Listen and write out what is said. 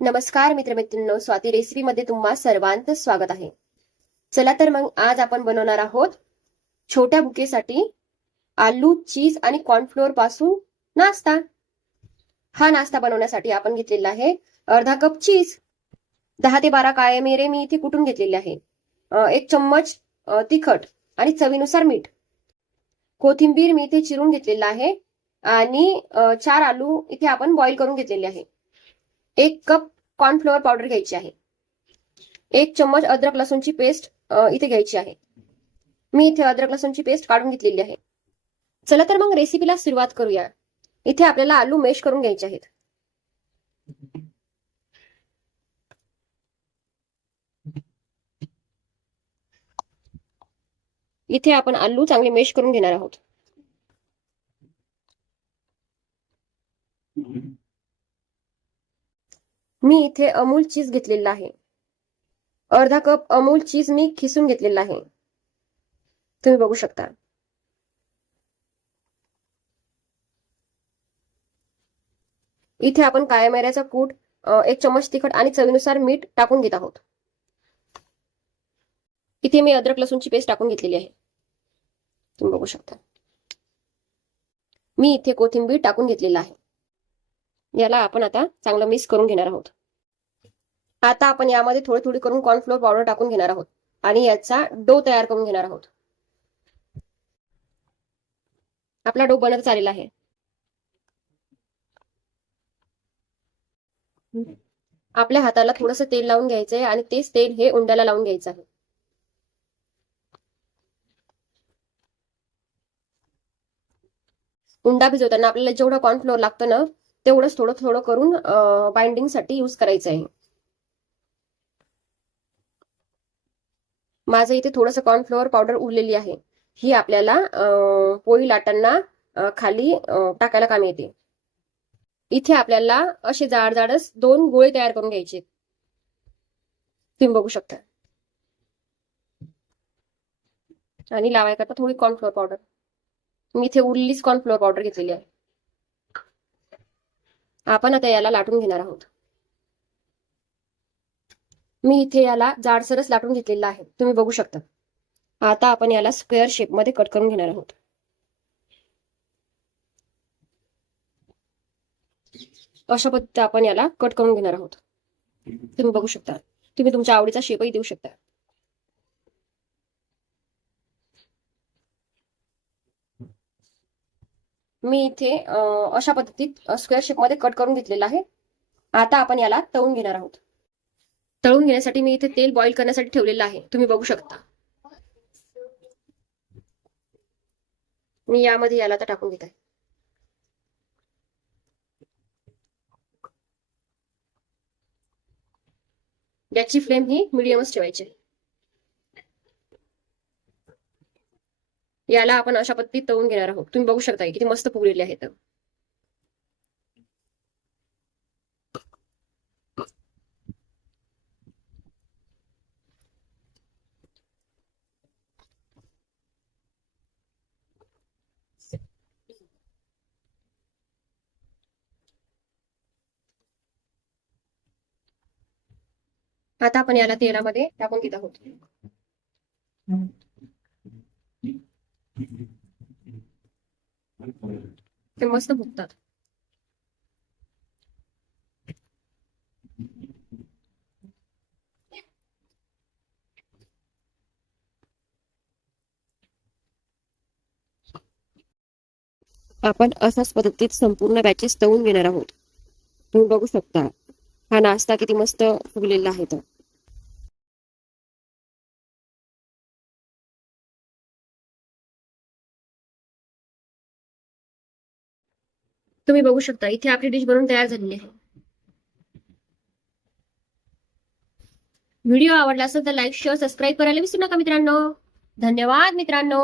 नमस्कार मित्रमैत्रिणींनो स्वाती रेसिपीमध्ये तुम्हा सर्वांचं स्वागत आहे. चला तर मग आज आपण बनवणार आहोत छोट्या बुकेसाठी आलू चीज आणि कॉर्नफ्लोअरपासून नाश्ता. हा नाश्ता बनवण्यासाठी आपण घेतलेला आहे अर्धा कप चीज दहा ते बारा काळे मिरे मी इथे कुटून घेतलेले आहे. एक चम्मच तिखट आणि चवीनुसार मीठ. कोथिंबीर मी इथे चिरून घेतलेला आहे आणि चार आलू इथे आपण बॉईल करून घेतलेले आहे. एक कप कॉर्नफ्लोअर पावडर घ्यायची आहे. एक चम्मच अद्रक लसूणची पेस्ट इथे घ्यायची आहे. मी इथे अद्रक लसूणची पेस्ट काढून घेतलेली आहे. चला तर मग रेसिपीला सुरुवात करूया. इथे आपल्याला आलू मेश करून घ्यायचे आहेत. इथे आपण आलू चांगले मेश करून घेणार आहोत. मी इथे अमूल चीज घेतलेला आहे. अर्धा कप अमूल चीज मी खिसून घेतलेला आहे. तुम्ही बघू शकता. इथे आपण काळ्या कूट एक चम्मच तिखट आणि चवीनुसार मीठ टाकून घेत आहोत. इथे मी अद्रक लसूणची पेस्ट टाकून घेतलेली आहे. तुम्ही बघू शकता. मी इथे कोथिंबीर टाकून घेतलेला आहे. याला आपण आता चांगलं मिक्स करून घेणार आहोत. आता आपण यामध्ये थोडी थोडी करून कॉर्नफ्लोअर पावडर टाकून घेणार आहोत. आणि याचा डो तयार करून घेणार आहोत. आपला डो बनत आलेला आहे. आपल्या हाताला थोडस तेल लावून घ्यायचंय आणि तेच तेल हे उंड्याला लावून घ्यायचं आहे. उंडा भिजवताना आपल्याला जेवढं कॉर्नफ्लोअर लागतं ना तेवढंच थोडं थोडं करून बाइंडिंगसाठी युज करायचं आहे. माझं इथे थोडंसं कॉर्नफ्लोअर पावडर उरलेली आहे. ही आपल्याला पोळी लाटांना खाली टाकायला काम येते. इथे आपल्याला असे जाड जाडच दोन गोळे तयार करून घ्यायचे. तुम्ही बघू शकता. आणि लावायकरता थोडी कॉर्नफ्लोअर पावडर मी इथे उरलीच कॉर्नफ्लोअर पावडर घेतलेली आहे. आपण आता याला लाटून घेणार आहोत. मी इथे याला जाडसरच लाटून घेतलेला आहे. तुम्ही बघू शकता. आता आपण याला स्क्वेअर शेपमध्ये कट करून घेणार आहोत. अशा पद्धतीने आपण याला कट करून घेणार आहोत. तुम्ही बघू शकता. तुम्ही तुमच्या आवडीचा शेपही देऊ शकता. मी इथे अशा पद्धतीत स्क्वेअर शेपमध्ये कट करून घेतलेला आहे. आता आपण याला तळून घेणार आहोत. तळून घेण्यासाठी मी इथे तेल बॉईल करण्यासाठी ठेवलेलं आहे. तुम्ही बघू शकता. मी यामध्ये याला आता टाकून घेत आहे याची फ्लेम ही मिडियमच ठेवायची. आहे. याला आपण अशा पद्धतीत तळून घेणार आहोत. तुम्ही बघू शकता किती मस्त फुगलेले आहेत आता आपण याला तेलामध्ये टाकून घेत आहोत. ते मस्त फुगतात. आपण अशाच पद्धतीत संपूर्ण बॅचेस तळून घेणार आहोत. तुम्ही बघू शकता. हा नाश्ता किती मस्त फुगलेला आहे तर तुम्ही बघू शकता इथे आपली डिश बनवून तयार झालेली आहे. व्हिडिओ आवडला असेल तर लाईक शेअर सबस्क्राईब करायला विसरू नका मित्रांनो. धन्यवाद मित्रांनो.